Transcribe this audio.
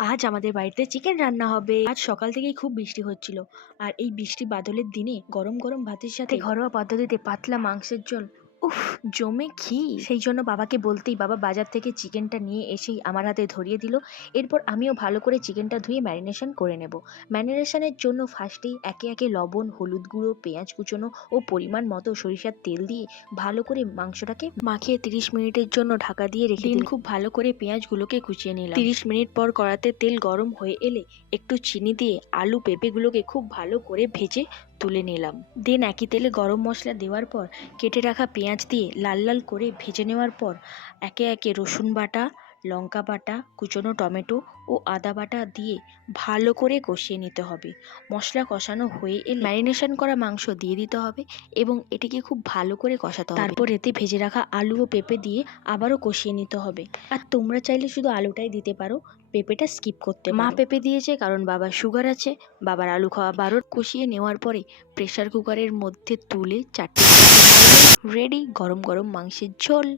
আজ আমাদের বাড়িতে চিকেন রান্না হবে। আজ সকাল থেকেই খুব বৃষ্টি হচ্ছিল, আর এই বৃষ্টি বাদলের দিনে গরম গরম ভাতের সাথে ঘরোয়া পদ্ধতিতে পাতলা মাংসের ঝোল, উফ, জমে ক্ষীর। সেই জন্য বাবাকে বলতেই বাবা বাজার থেকে চিকেনটা নিয়ে এসেই আমার হাতে ধরিয়ে দিল। এরপর আমিও ভালো করে চিকেনটা ধুয়ে ম্যারিনেশন করে নেব। ম্যারিনেশনের জন্য ফার্স্টেই একে একে লবণ, হলুদ গুঁড়ো, পেঁয়াজ কুচোনো ও পরিমাণ মতো সরিষার তেল দিয়ে ভালো করে মাংসটাকে মাখিয়ে 30 মিনিটের জন্য ঢাকা দিয়ে রেখে দিন। খুব ভালো করে পেঁয়াজগুলোকে কুচিয়ে নিলাম। 30 মিনিট পর কড়াতে তেল গরম হয়ে এলে একটু চিনি দিয়ে আলু পেঁপেগুলোকে খুব ভালো করে ভেজে তুলে নিলাম। দেন একই তেলে গরম মশলা দেওয়ার পর কেটে রাখা পেঁয়াজ দিয়ে লাল লাল করে ভেজে নেওয়ার পর একে একে রসুন বাটা, লঙ্কা বাটা, কুচনো টমেটো ও আদা বাটা দিয়ে ভালো করে কষিয়ে নিতে হবে। মশলা কষানো হয়ে এলে ম্যারিনেশন করা মাংস দিয়ে দিতে হবে এবং এটিকে খুব ভালো করে কষাতে হবে। তারপর এতে ভেজে রাখা আলু ও পেঁপে দিয়ে আবারও কষিয়ে নিতে হবে। আর তোমরা চাইলে শুধু আলুটাই দিতে পারো, পেঁপেটা স্কিপ করতে পারো। মা পেঁপে দিয়েছে কারণ বাবার সুগার আছে, বাবার আলু খাওয়া বারণ। কষিয়ে নেওয়ার পরে প্রেসার কুকারের মধ্যে তুলে 4টে রেডি গরম গরম মাংসের ঝোল।